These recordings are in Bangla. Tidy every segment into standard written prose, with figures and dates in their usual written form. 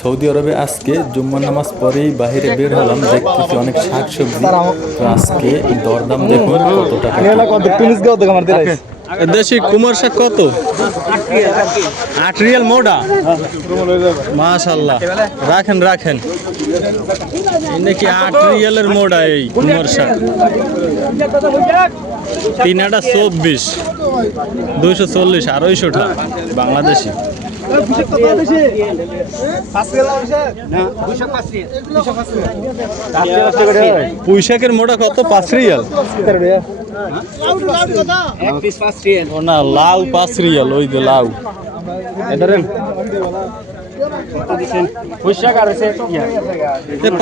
সৌদি আরবে আজকে জুম্মার নামাজ পরেই বাইরে বের হলাম, দেখতেছি অনেক শাকসবজি। তো আজকে দরদাম দেখুন কত টাকা। দেশি কুমার শাক কত? 8 রিয়াল মোটা। মাশাআল্লাহ, রাখেন রাখেন। এই নাকি 8 রিয়ালের মোটা এই কুমার শাক। 3 আটা 24, 240 250 টাকা বাংলাদেশি। পুঁইশাকের মোটা কত? 5 রিয়াল না, লাউ 5 রিয়াল। ওই যে লাউ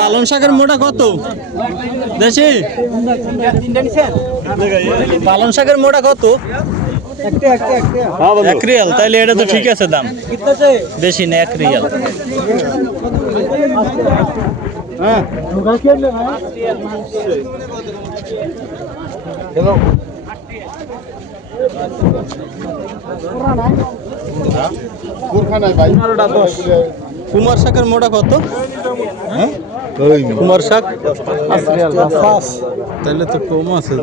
পালং শাকের মোটা কত? দেশি পালং শাকের মোটা কত? 1 রিয়াল। তাইলে এটা তো ঠিক আছে দাম, বেশি না, 1 রিয়াল। কুমার শাকের মোটা কত? কুমার শাক 5 তাহলে তো কম আছে,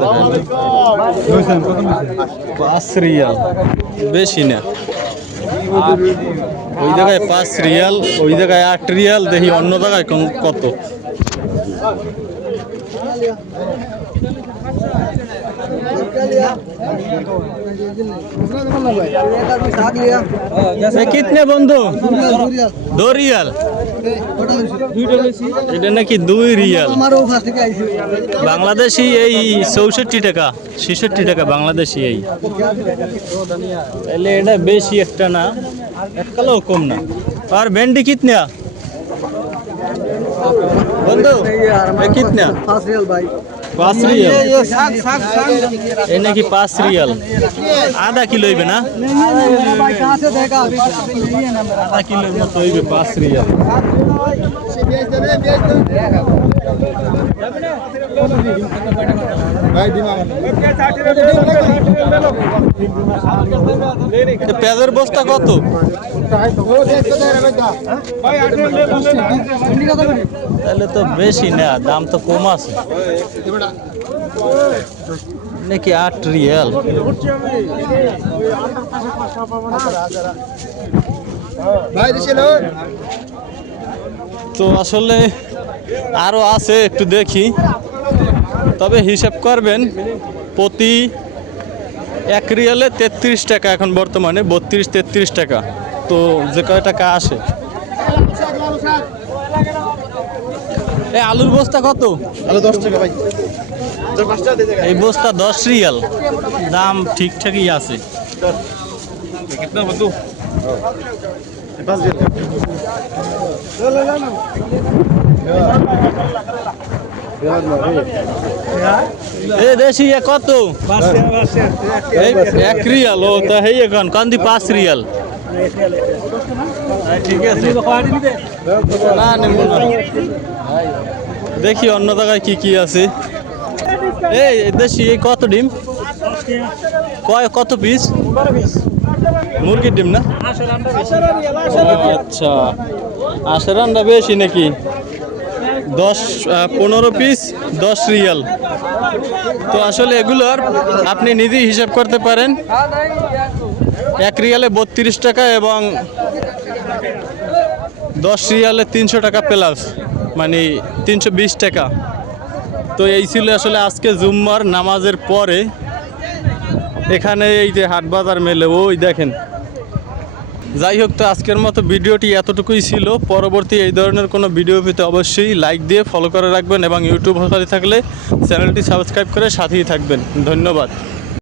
5 রিয়াল, বেশি না। ওই জায়গায় 5 রিয়াল, ওই জায়গায় 8 রিয়াল। দেখি অন্য জায়গায় কত। কিতনে বন্ধু? 2 রিয়াল। এটা নাকি 2 রিয়াল বাংলাদেশি। এই 64 টাকা 66 টাকা বাংলাদেশি। এই তাহলে এটা বেশি একটা না, এক কালেও কম না। আর ভেন্ডি কিতনে বন্ধু? কিতনে? 5 রিয়াল ভাই। 5 রিয়াল। এই নাকি 5 রিয়াল। আধা কিলো হইবে না? আধা কিলোর মতো হইবে 5 রিয়াল। পেঁয়াজের বস্তা কত? তাহলে তো বেশি না, দাম তো কম আছে নাকি 8 রিয়াল। তো আসলে আরো আছে, একটু দেখি। তবে হিসাব করবেন প্রতি 1 রিয়ালে 33 টাকা, এখন বর্তমানে 32-33 টাকা। তো যে কয় টাকা আসে। এই আলুর বস্তা কত? আলু 10 টাকা ভাই। এই বস্তা 10 রিয়াল, দাম ঠিকঠাকই আছে। এই দেশি কত? 1 রিয়াল। ও তা হেই এখন কান্দি 5 রিয়াল। ঠিক আছে, না নেব না। দেখি অন্য জায়গায় কি কি আছে। এই দেশি এই কত ডিম? কত পিস? মুরগির ডিম না? আচ্ছা, 8 আন্ডা বেশি নাকি? 15 পিস 10 রিয়াল। তো আসলে এগুলোর আপনি নিজেই হিসাব করতে পারেন। 1 রিয়ালে 32 টাকা এবং 10 রিয়ালে 300 টাকা প্লাস, মানে 320 টাকা। তো এই ছিল আসলে আজকে জুম্মার নামাজের পরে এখানে এই যে হাট বাজার মেলে, ওই দেখেন। যাই হোক, তো আজকের মতো ভিডিওটি এতটুকুই ছিল। পরবর্তী এই ধরনের কোনো ভিডিও পেতে অবশ্যই লাইক দিয়ে ফলো করে রাখবেন এবং ইউটিউব হতে থাকলে চ্যানেলটি সাবস্ক্রাইব করে সাথেই থাকবেন। ধন্যবাদ।